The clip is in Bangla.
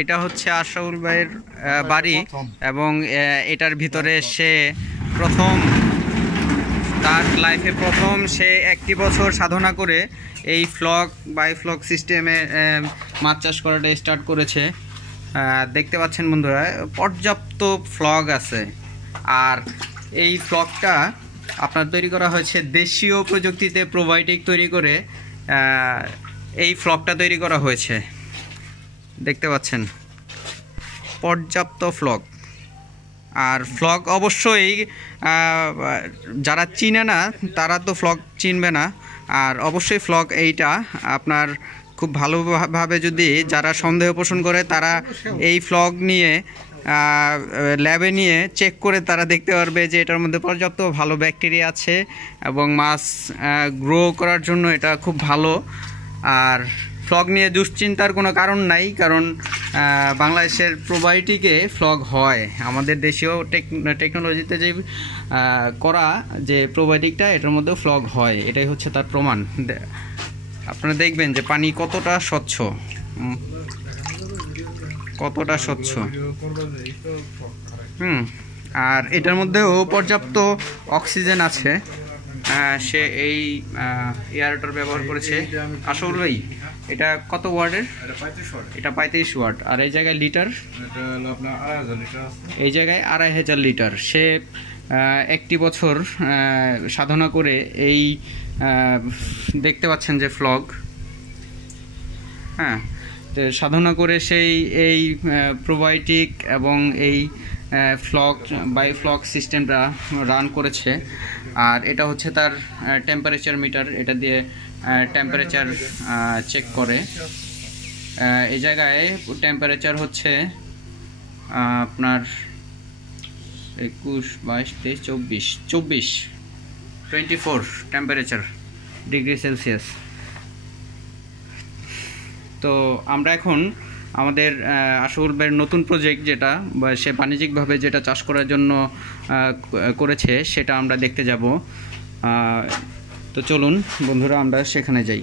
এটা হচ্ছে আশরাফুল ভাইয়ের বাড়ি এবং এটার ভিতরে সে প্রথম তার লাইফে সে 1টি বছর সাধনা করে এই বায়োফ্লক সিস্টেমে মাছ চাষ করাটা স্টার্ট করেছে। দেখতে পাচ্ছেন বন্ধুরা, পর্যাপ্ত ফ্লগ আছে। আর এই ফ্লগটা আপনার তৈরি করা হয়েছে দেশীয় প্রযুক্তিতে, প্রোবায়োটিক তৈরি করে এই ফ্লগটা তৈরি করা হয়েছে। দেখতে পাচ্ছেন পর্যাপ্ত ফ্লগ। আর ফ্লগ অবশ্যই যারা চিনে না তারা তো ফ্লগ চিনবে না। আর অবশ্যই ফ্লগ এইটা আপনার খুব ভালোভাবে যদি যারা সন্দেহ পোষণ করে তারা এই ফ্লগ নিয়ে ল্যাবে নিয়ে চেক করে তারা দেখতে পারবে যে এটার মধ্যে পর্যাপ্ত ভালো ব্যাকটেরিয়া আছে এবং মাছ গ্রো করার জন্য এটা খুব ভালো। আর ফ্লগ নিয়ে দুশ্চিন্তার কোনো কারণ নাই, কারণ বাংলাদেশের প্রোবায়োটিকে ফ্লগ হয়। আমাদের দেশীয় টেকনোলজিতে যে করা যে প্রোবায়োটিকটা, এটার মধ্যেও ফ্লগ হয়, এটাই হচ্ছে তার প্রমাণ। আপনারা দেখবেন যে পানি কতটা স্বচ্ছ, কতটা স্বচ্ছ। আর এটার মধ্যেও পর্যাপ্ত অক্সিজেন আছে। সে এই এয়ারটার ব্যবহার করেছে। আশরাফুল ভাই, এটা কত ওয়ার্ডের? এটা 35 ওয়াট। আর এই জায়গায় লিটার, এই জায়গায় 2500 লিটার। সে 1টি বছর সাধনা করে এই দেখতে পাচ্ছেন যে ফ্লগ, হ্যাঁ, তো সাধনা করে সেই এই প্রোবায়োটিক এবং এই বায়োফ্লক সিস্টেমটা রান করেছে। আর এটা হচ্ছে তার টেম্পারেচার মিটার, এটা দিয়ে টেম্পারেচার চেক করে। এই জায়গায় টেম্পারেচার হচ্ছে আপনার 21, 22, 23, 24 24 টেম্পারেচার ডিগ্রি সেলসিয়াস। তো আমরা এখন আমাদের আশরাফুল ভাইয়ের নতুন প্রজেক্ট যেটা সে বাণিজ্যিকভাবে যেটা চাষ করার জন্য করেছে সেটা আমরা দেখতে যাব। তো চলুন বন্ধুরা, আমরা সেখানে যাই।